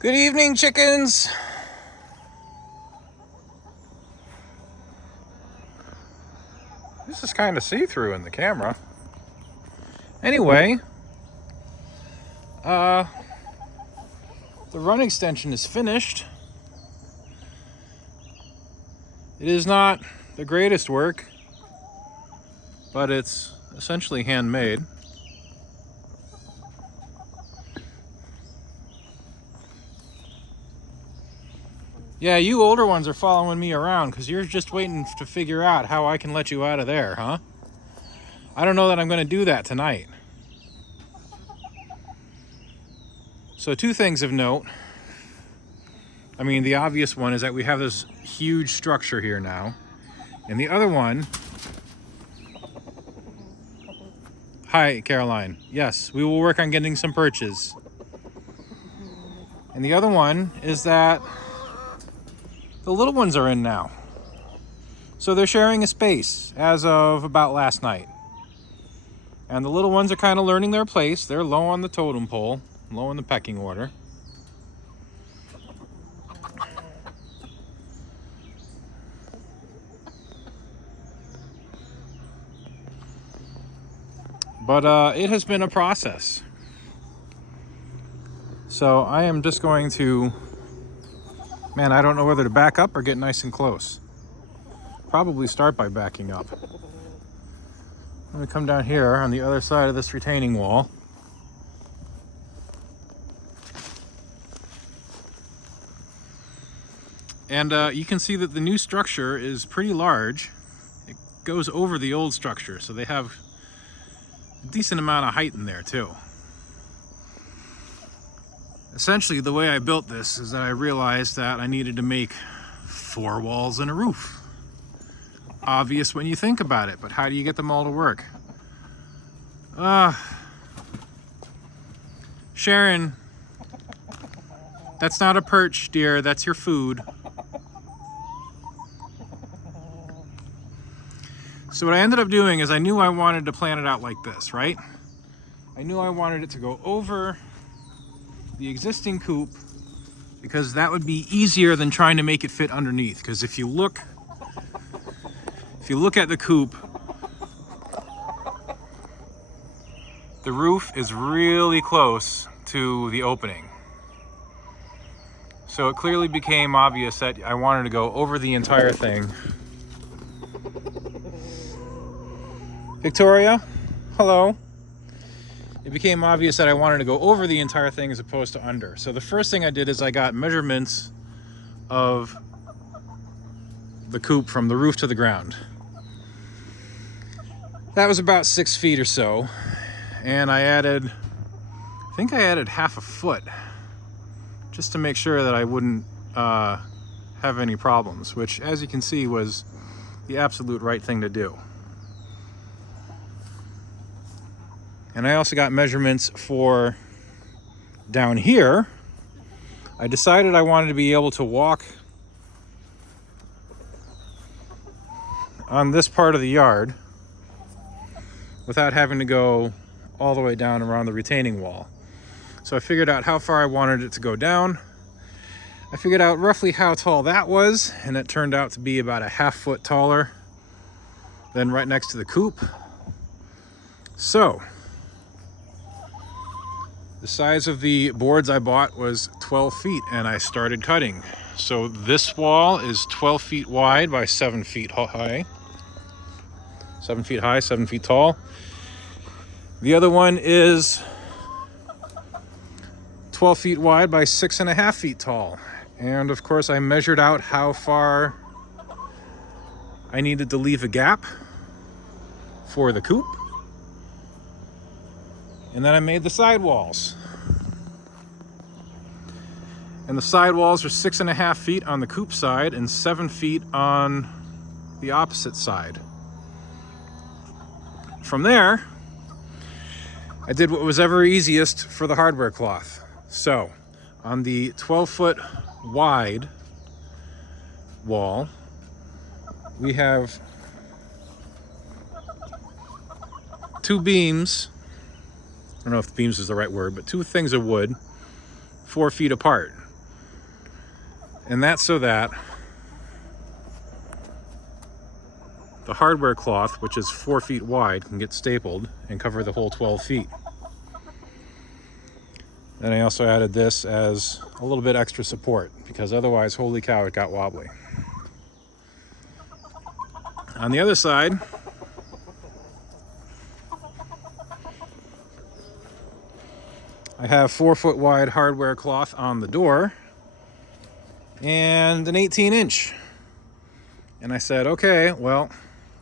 Good evening, chickens. This is kind of see-through in the camera. Anyway, the run extension is finished. It is not the greatest work, but it's essentially handmade. Yeah, you older ones are following me around because you're just waiting to figure out how I can let you out of there, huh? I don't know that I'm going to do that tonight. So 2 things of note. I mean, the obvious one is that we have this huge structure here now. And the other one... Hi, Caroline. Yes, we will work on getting some perches. And the other one is that the little ones are in now. So they're sharing a space as of about last night. And the little ones are kind of learning their place. They're low on the totem pole, low in the pecking order. But it has been a process. So I am just going to... Man, I don't know whether to back up or get nice and close. Probably start by backing up. I'm going to come down here on the other side of this retaining wall. And you can see that the new structure is pretty large. It goes over the old structure, so they have a decent amount of height in there too. Essentially, the way I built this is that I realized that I needed to make 4 walls and a roof. Obvious when you think about it, but how do you get them all to work? Sharon, that's not a perch, dear, that's your food. So what I ended up doing is I knew I wanted to plan it out like this, right? I knew I wanted it to go over the existing coop because that would be easier than trying to make it fit underneath. Because if you look at the coop, the roof is really close to the opening. So it clearly became obvious that I wanted to go over the entire thing. Victoria, hello. It became obvious that I wanted to go over the entire thing as opposed to under. So the first thing I did is I got measurements of the coop from the roof to the ground. That was about 6 feet or so. And I think I added half a foot just to make sure that I wouldn't have any problems, which, as you can see, was the absolute right thing to do. And I also got measurements for down here. I decided I wanted to be able to walk on this part of the yard without having to go all the way down around the retaining wall. So I figured out how far I wanted it to go down. I figured out roughly how tall that was, and it turned out to be about a ½ foot taller than right next to the coop. So the size of the boards I bought was 12 feet, and I started cutting. So this wall is 12 feet wide by 7 feet high. 7 feet high, 7 feet tall. The other one is 12 feet wide by 6.5 feet tall. And of course I measured out how far I needed to leave a gap for the coop. And then I made the sidewalls. And the sidewalls are 6.5 feet on the coop side and 7 feet on the opposite side. From there, I did what was ever easiest for the hardware cloth. So, on the 12-foot wide wall, we have 2 beams. I don't know if beams is the right word, but 2 things of wood, 4 feet apart. And that's so that the hardware cloth, which is 4 feet wide, can get stapled and cover the whole 12 feet. And I also added this as a little bit extra support, because otherwise, holy cow, it got wobbly. On the other side, I have 4 foot wide hardware cloth on the door and an 18-inch. And I said, okay, well,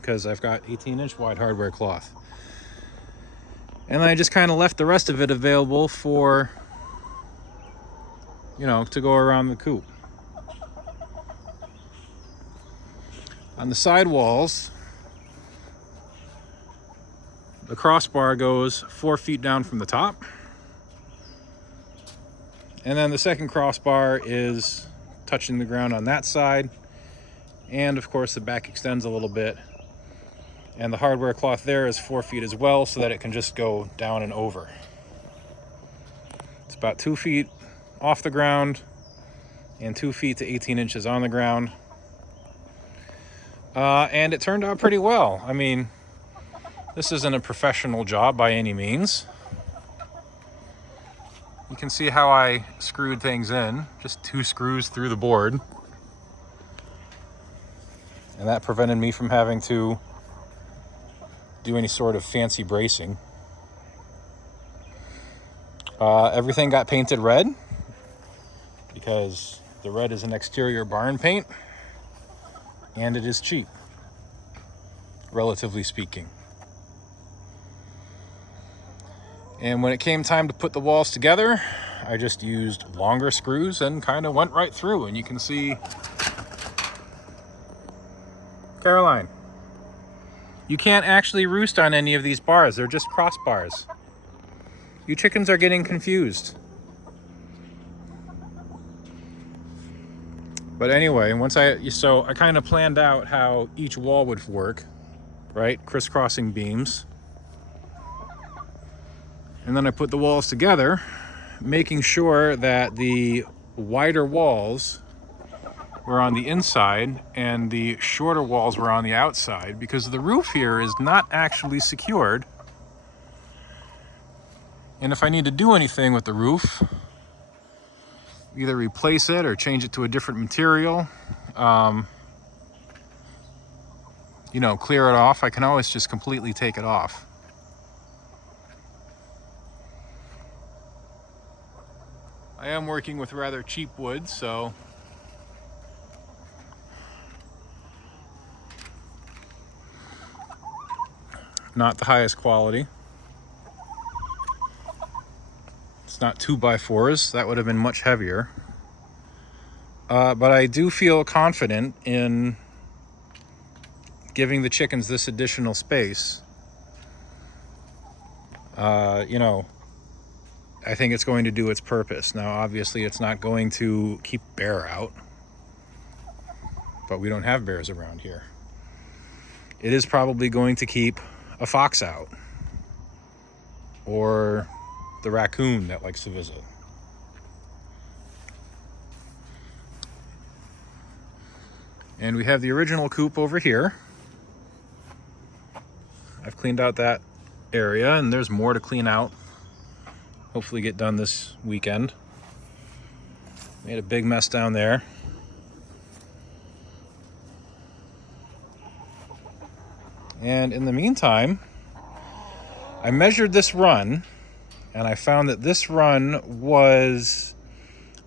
because I've got 18-inch wide hardware cloth. And I just kind of left the rest of it available for, you know, to go around the coop. On the side walls, the crossbar goes 4 feet down from the top. And then the second crossbar is touching the ground on that side. And of course the back extends a little bit. And the hardware cloth there is 4 feet as well, so that it can just go down and over. It's about 2 feet off the ground and 2 feet to 18 inches on the ground. And it turned out pretty well. I mean, this isn't a professional job by any means. You can see how I screwed things in, just 2 screws through the board. And that prevented me from having to do any sort of fancy bracing. Everything got painted red, because the red is an exterior barn paint, and it is cheap, relatively speaking. And when it came time to put the walls together, I just used longer screws and kind of went right through. And you can see, Caroline, you can't actually roost on any of these bars. They're just crossbars. You chickens are getting confused. But anyway, so I kind of planned out how each wall would work, right? Crisscrossing beams. And then I put the walls together, making sure that the wider walls were on the inside and the shorter walls were on the outside, because the roof here is not actually secured. And if I need to do anything with the roof, either replace it or change it to a different material, you know, clear it off, I can always just completely take it off. I am working with rather cheap wood, so not the highest quality. It's not 2x4s, that would have been much heavier. But I do feel confident in giving the chickens this additional space. You know, I think it's going to do its purpose. Now, obviously, it's not going to keep bear out, but we don't have bears around here. It is probably going to keep a fox out, or the raccoon that likes to visit. And we have the original coop over here. I've cleaned out that area, and there's more to clean out. Hopefully get done this weekend. Made a big mess down there. And in the meantime, I measured this run, and I found that this run was,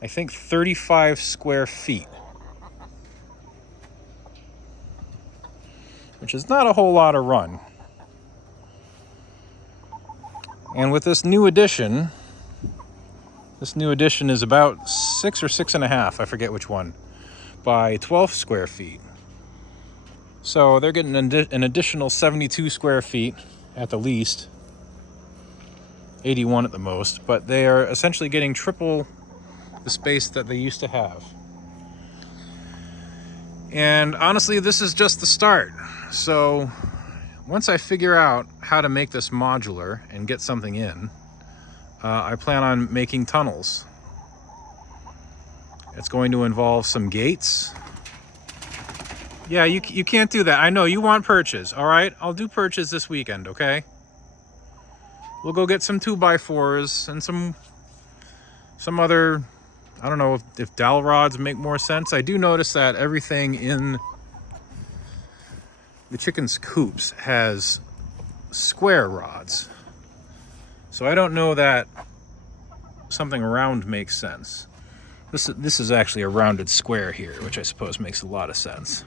I think, 35 square feet. Which is not a whole lot of run. And with this new addition is about 6 or 6.5, I forget which one, by 12 square feet. So they're getting an additional 72 square feet at the least, 81 at the most, but they are essentially getting triple the space that they used to have. And honestly, this is just the start. So once I figure out how to make this modular and get something in, I plan on making tunnels. It's going to involve some gates. Yeah, you can't do that. I know you want perches, all right? I'll do perches this weekend, okay? We'll go get some 2x4s and some other, I don't know if dowel rods make more sense. I do notice that everything in the chickens' coops has square rods. So I don't know that something round makes sense. This is actually a rounded square here, which I suppose makes a lot of sense.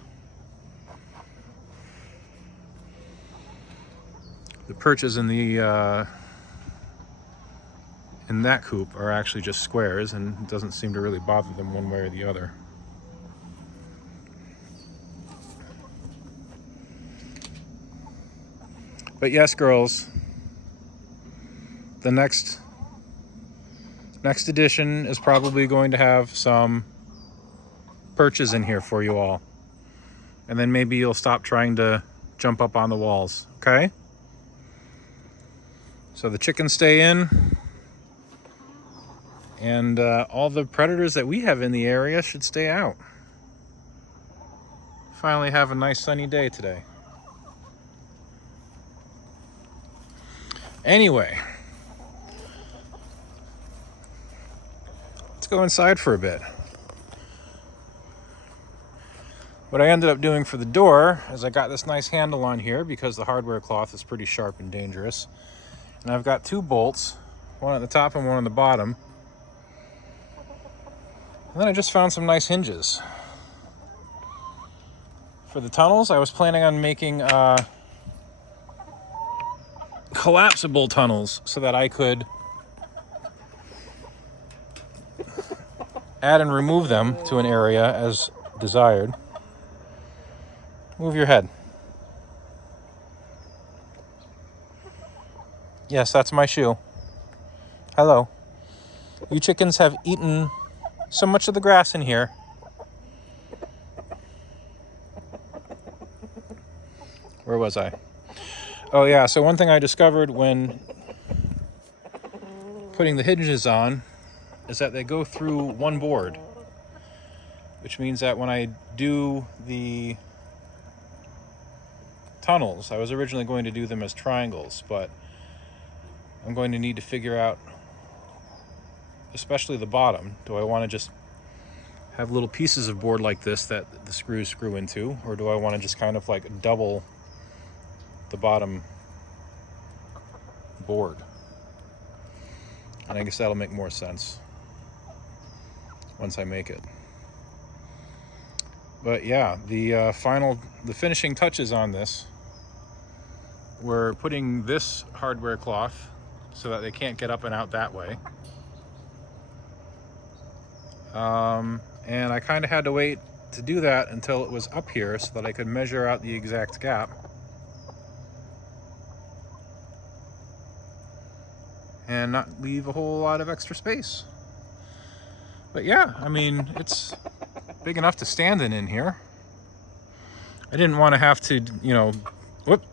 The perches in the in that coop are actually just squares, and it doesn't seem to really bother them one way or the other. But yes, girls, the next edition is probably going to have some perches in here for you all. And then maybe you'll stop trying to jump up on the walls, okay? So the chickens stay in, and all the predators that we have in the area should stay out. Finally have a nice sunny day today. Anyway, let's go inside for a bit. What I ended up doing for the door is I got this nice handle on here because the hardware cloth is pretty sharp and dangerous. And I've got 2 bolts, one at the top and one on the bottom. And then I just found some nice hinges. For the tunnels, I was planning on making collapsible tunnels so that I could add and remove them to an area as desired. Move your head. Yes, that's my shoe. Hello. You chickens have eaten so much of the grass in here. Where was I? Oh yeah, so one thing I discovered when putting the hinges on is that they go through one board, which means that when I do the tunnels, I was originally going to do them as triangles, but I'm going to need to figure out, especially the bottom, do I want to just have little pieces of board like this that the screws screw into, or do I want to just kind of like double the bottom board? And I guess that'll make more sense once I make it. But yeah, the finishing touches on this, we're putting this hardware cloth so that they can't get up and out that way. And I kind of had to wait to do that until it was up here so that I could measure out the exact gap. And not leave a whole lot of extra space. But yeah, I mean, it's big enough to stand in here. I didn't want to have to, you know, whoop.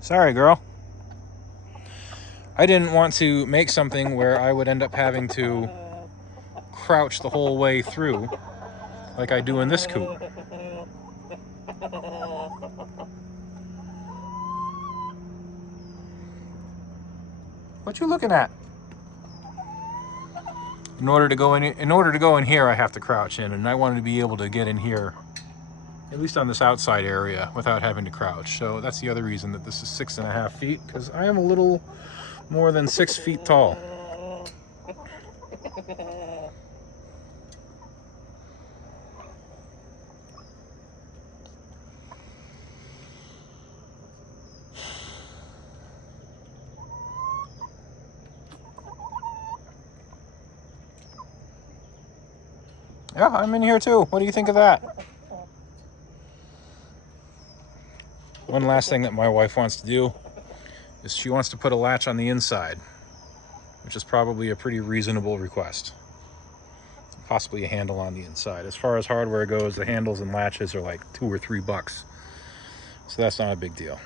Sorry, girl. I didn't want to make something where I would end up having to crouch the whole way through like I do in this coop. What you looking at? In order to go in here, I have to crouch in, and I wanted to be able to get in here, at least on this outside area, without having to crouch. So that's the other reason that this is 6.5 feet, because I am a little more than 6 feet tall. Yeah, I'm in here too. What do you think of that? One last thing that my wife wants to do is she wants to put a latch on the inside, which is probably a pretty reasonable request. Possibly a handle on the inside. As far as hardware goes, the handles and latches are like $2 or $3. So that's not a big deal.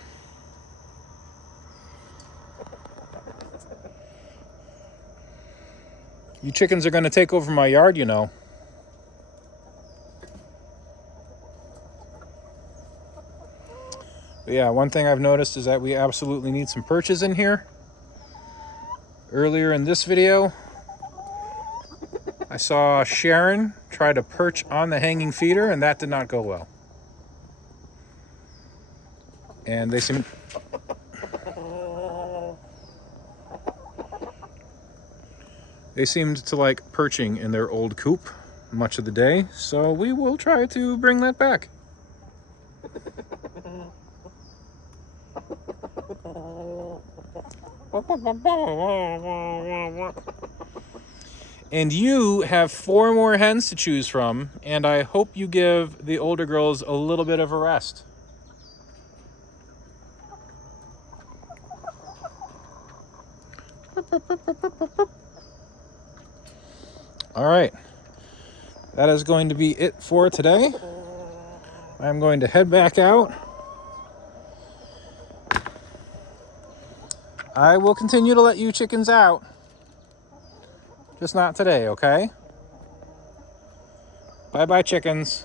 You chickens are going to take over my yard, you know. But yeah, one thing I've noticed is that we absolutely need some perches in here. Earlier in this video, I saw Sharon try to perch on the hanging feeder, and that did not go well. And they seemed to like perching in their old coop much of the day, so we will try to bring that back. And you have 4 more hens to choose from, and I hope you give the older girls a little bit of a rest. All right, that is going to be it for today. I'm going to head back out. I will continue to let you chickens out, just not today, okay? Bye-bye, chickens.